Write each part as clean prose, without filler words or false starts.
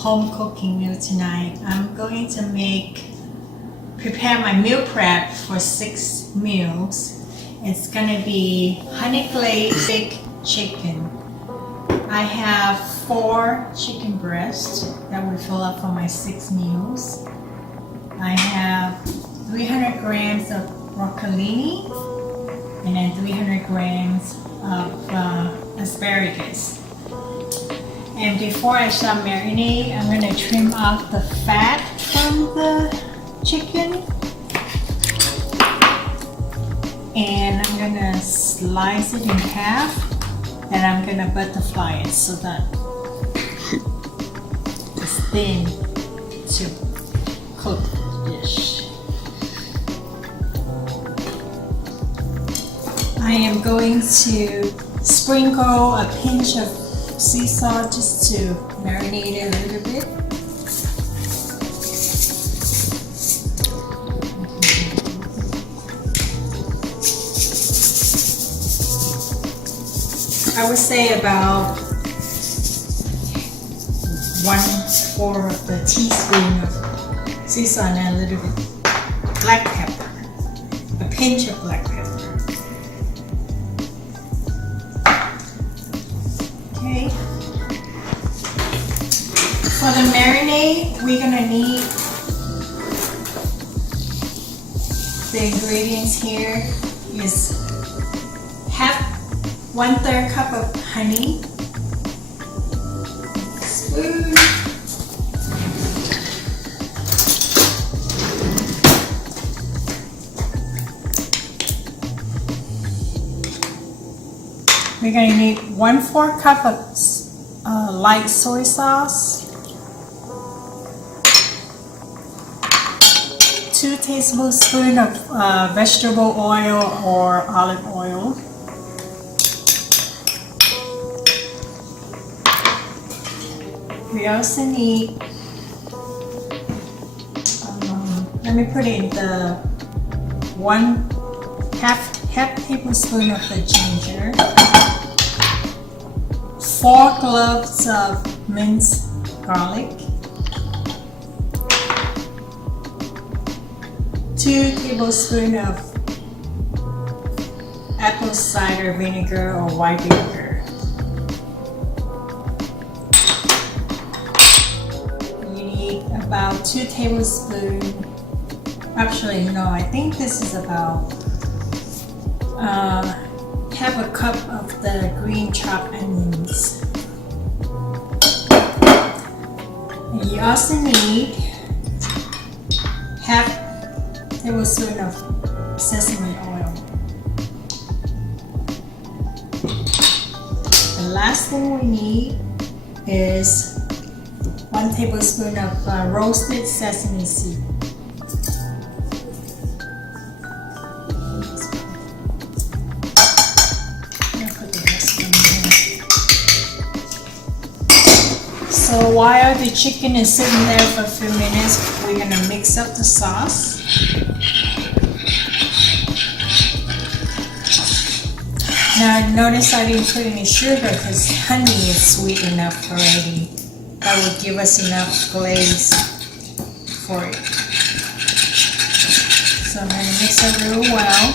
home cooking meal tonight. I'm going to prepare my meal prep for 6 meals. It's gonna be honey glazed baked chicken. I have 4 chicken breasts that will fill up for my 6 meals. I have 300 grams of broccolini and then 300 grams of asparagus. And before I start marinating, I'm going to trim off the fat from the chicken. And I'm going to slice it in half. And I'm going to butterfly it so that it's thin to cook the dish. I am going to sprinkle a pinch of sea salt just to marinate it a little bit. I would say about 1/4 of the teaspoon of sea salt and a little bit black pepper, a pinch of black pepper. Okay. For the marinade, we're gonna need the ingredients here is 1/3 cup of honey, spoon, we're going to need 1/4 cup of light soy sauce, 2 tablespoons of vegetable oil or olive oil, we also need, let me put in the half tablespoon of the ginger, 4 cloves of minced garlic, 2 tablespoons of apple cider vinegar or white vinegar. About 2 tablespoons, actually no, I think this is about half a cup of the green chopped onions. And you also need half tablespoon of sesame oil. The last thing we need is 1 tablespoon of roasted sesame seed. So while the chicken is sitting there for a few minutes, we're going to mix up the sauce. Now notice I didn't put any sugar because honey is sweet enough already. That will give us enough glaze for it. So I'm going to mix it real well.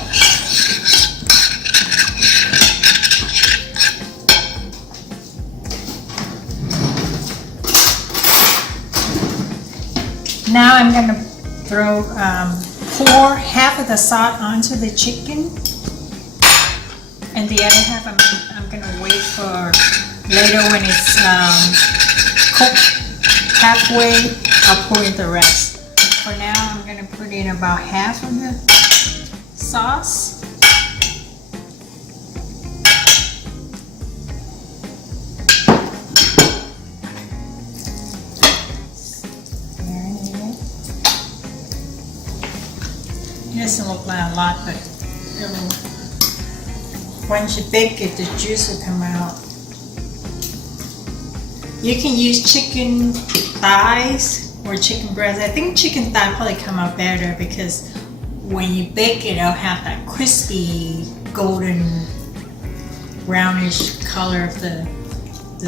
Now I'm going to pour half of the salt onto the chicken, and the other half I'm going to wait for later when it's cooked halfway. I'll pour in the rest. For now, I'm going to put in about half of the sauce. It doesn't look like a lot, but once you bake it, the juice will come out. You can use chicken thighs or chicken breast. I think chicken thigh probably come out better because when you bake it, it'll have that crispy, golden, brownish color of the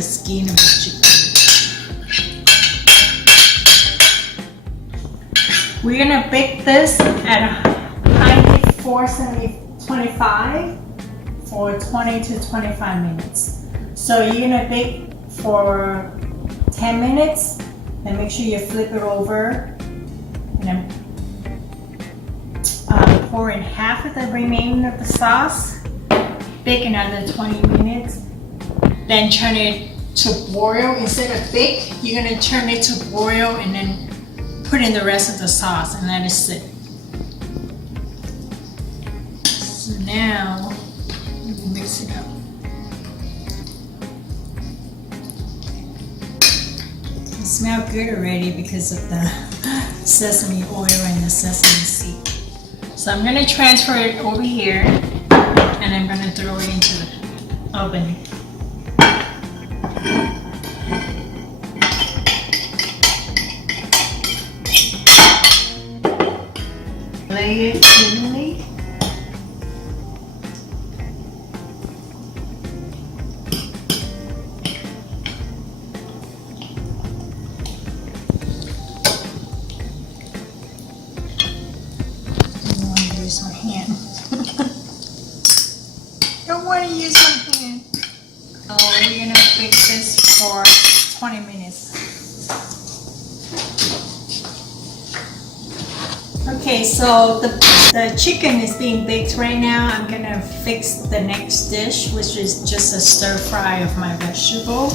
skin of the chicken. We're gonna bake this at a high heat 425 for 20 to 25 minutes. So you're gonna bake for 10 minutes, then make sure you flip it over, and then pour in half of the remaining of the sauce, bake another 20 minutes, then turn it to boil. Instead of bake, you're gonna turn it to boil and then put in the rest of the sauce and let it sit. So now, mix it up. It smells good already because of the sesame oil and the sesame seed. So I'm gonna transfer it over here and I'm gonna throw it into the oven. Lay it evenly. Don't want to use my hand. Oh, we're gonna bake this for 20 minutes. Okay, so the chicken is being baked right now. I'm gonna fix the next dish, which is just a stir fry of my vegetable.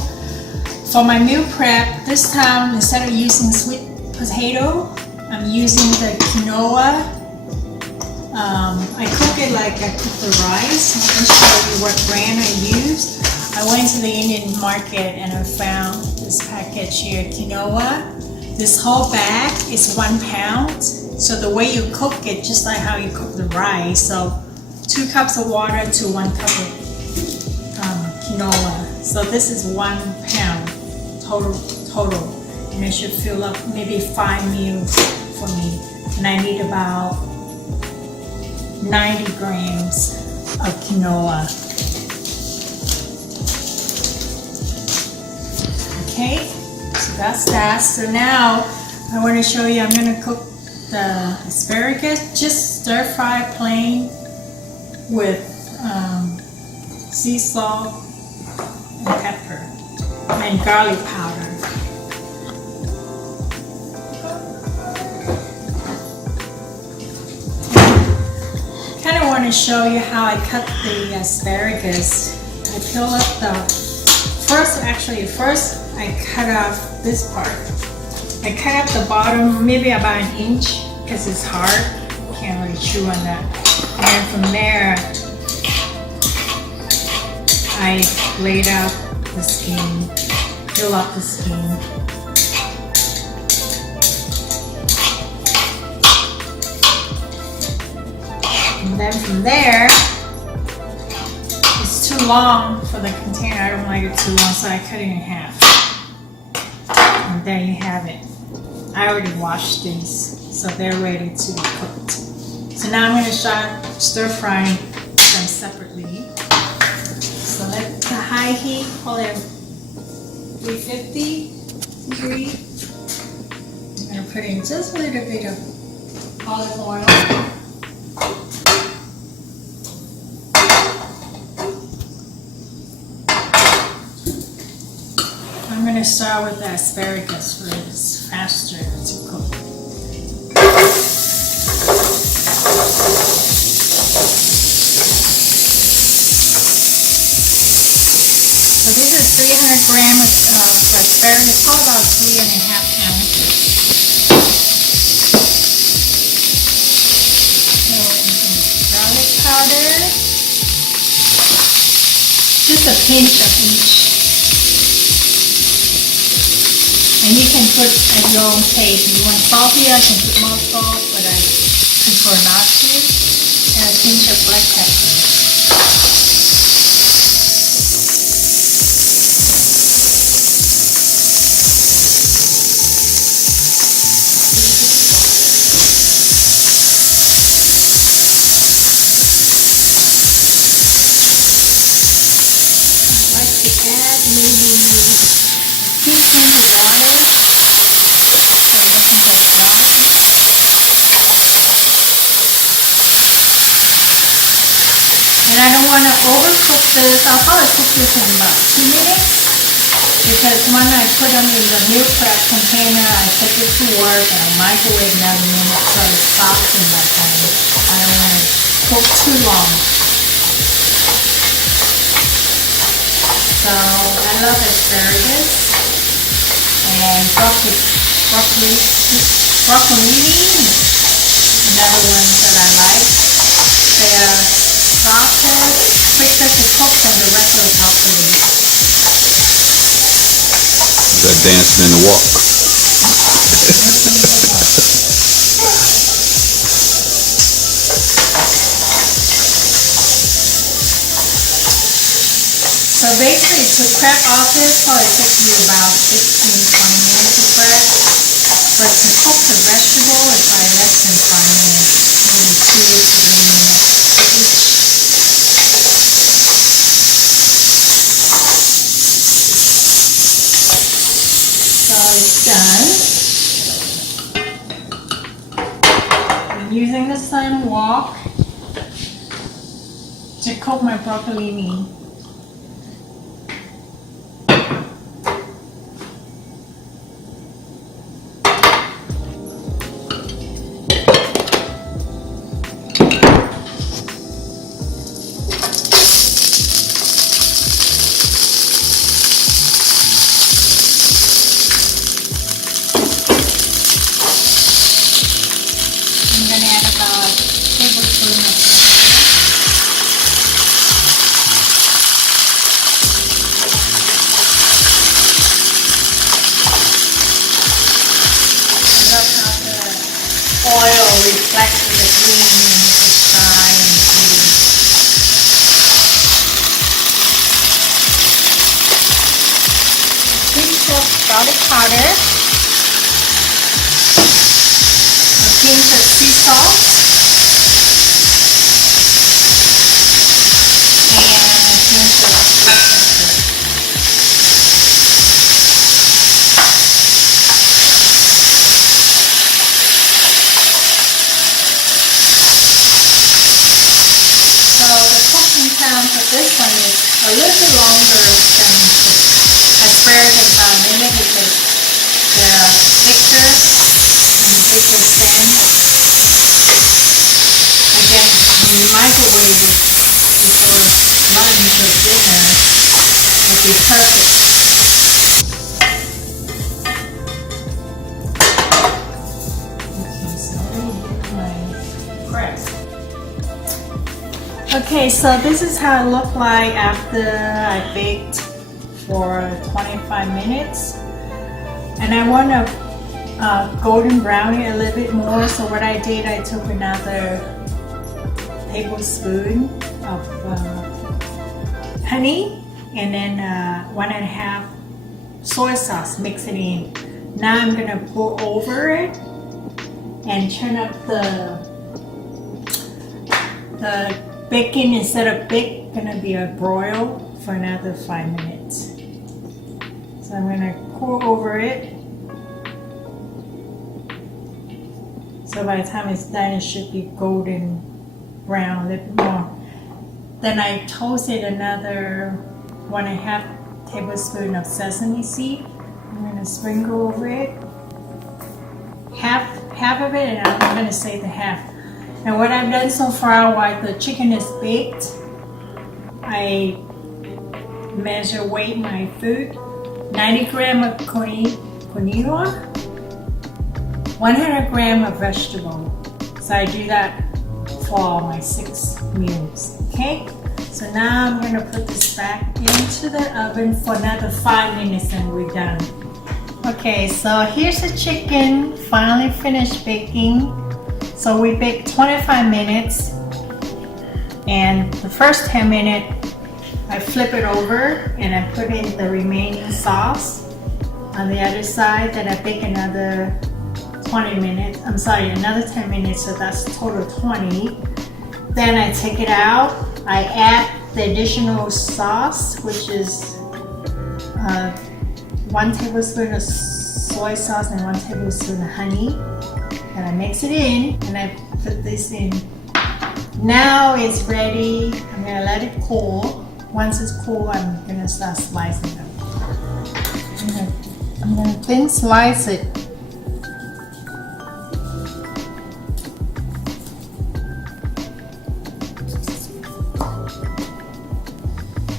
For my meal prep, this time instead of using sweet potato, I'm using the quinoa. I cook it like I cook the rice. I'm going to show you what brand I used. I went to the Indian market and I found this package here, quinoa. This whole bag is 1 pound. So the way you cook it, just like how you cook the rice. So 2 cups of water to 1 cup of quinoa. So this is 1 pound total. And it should fill up maybe 5 meals for me. And I need about 90 grams of quinoa. Okay, so that's that. So now I want to show you, I'm going to cook the asparagus, just stir fry plain with sea salt and pepper and garlic powder. I want to show you how I cut the asparagus. I peel up first I cut off this part. I cut off the bottom maybe about 1 inch because it's hard. Can't really chew on that. And then from there, I laid out the skin, peel off the skin. And then from there, it's too long for the container. I don't like it too long, so I cut it in half. And there you have it. I already washed these, so they're ready to be cooked. So now I'm going to start stir frying them separately. So let the high heat, call it 350 degree. I'm going to put in just a little bit of olive oil. I'm going to start with the asparagus for it's faster to cook. So this is 300 grams of asparagus, probably about 3.5 ounces. So garlic powder, just a pinch of each. And you can put at your own taste. If you want salty, I can put more salt, but I prefer not to. And a pinch of black pepper. I like to add maybe teaspoon of water so it doesn't get dry. I don't want to overcook this. I'll probably cook this in about 2 minutes because when I put them in the meal prep container, I take it to work and I microwave them in minutes so it's softened by time. I don't want to cook too long. So I love asparagus and broccolini, another one that I like. They are softer, quicker to cook than the regular broccoli. Is that dancing in the wok? So basically to prep all this probably takes you about 15-20 minutes to prep. But to cook the vegetable it's like less than 5 minutes, maybe 2 to 3 minutes each. So it's done. I'm using the same wok to cook my broccolini. I'm going to add about a tablespoon of vinegar. I love how the oil reflects the green and it's dry and green. A pinch of garlic powder. Pinch of sea salt and a pinch of sweet pepper. So the cooking time for this one is a little bit longer than the asparagus, about a minute because they're thicker and bigger thin. Again, when you microwave it before lunch or dinner, it'll be perfect. Okay, so my prep. Okay, so this is how it looked like after I baked for 25 minutes. And I want to golden brown it a little bit more. So what I did, I took another tablespoon of honey and then 1.5 soy sauce, mix it in. Now I'm gonna pour over it and turn up the baking. Instead of bake, gonna be a broil for another 5 minutes. So I'm gonna pour over it. So by the time it's done, it should be golden brown, a little bit more. Then I toasted another 1.5 tablespoon of sesame seed. I'm gonna sprinkle over it. Half of it, and I'm gonna save the half. And what I've done so far while the chicken is baked, I measure weight my food. 90 grams of quinoa, 100 grams of vegetable. So I do that for all my 6 meals. Okay, so now I'm going to put this back into the oven for another 5 minutes and we're done. Okay, so here's the chicken finally finished baking. So we baked 25 minutes and the first 10 minutes I flip it over and I put in the remaining sauce on the other side. Then I bake another 20 minutes, I'm sorry, another 10 minutes, so that's total 20. Then I take it out, I add the additional sauce, which is 1 tablespoon of soy sauce and 1 tablespoon of honey. And I mix it in and I put this in Now it's ready. I'm gonna let it cool. Once it's cool, I'm gonna start slicing them. I'm gonna thin slice it.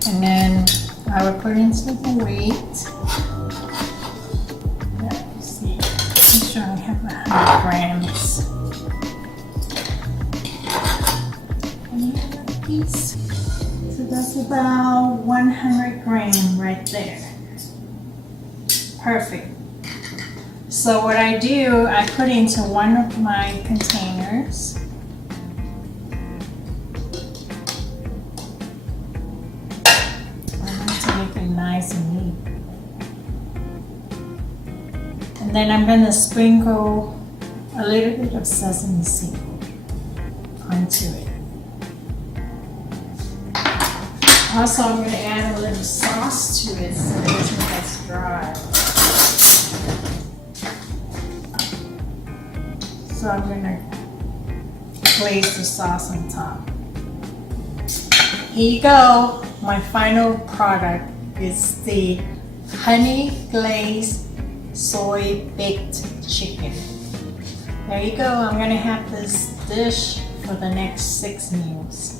And then I will put in some weight. Let's see. Make sure I have 100 grams. Piece. So that's about 100 grams right there. Perfect. So what I do, I put into one of my containers. I want to make it nice and neat. And then I'm going to sprinkle a little bit of sesame seed onto it. Also, I'm going to add a little sauce to it so it doesn't get dry. So I'm going to glaze the sauce on top. Here you go. My final product is the honey glazed soy baked chicken. There you go. I'm going to have this dish for the next 6 meals.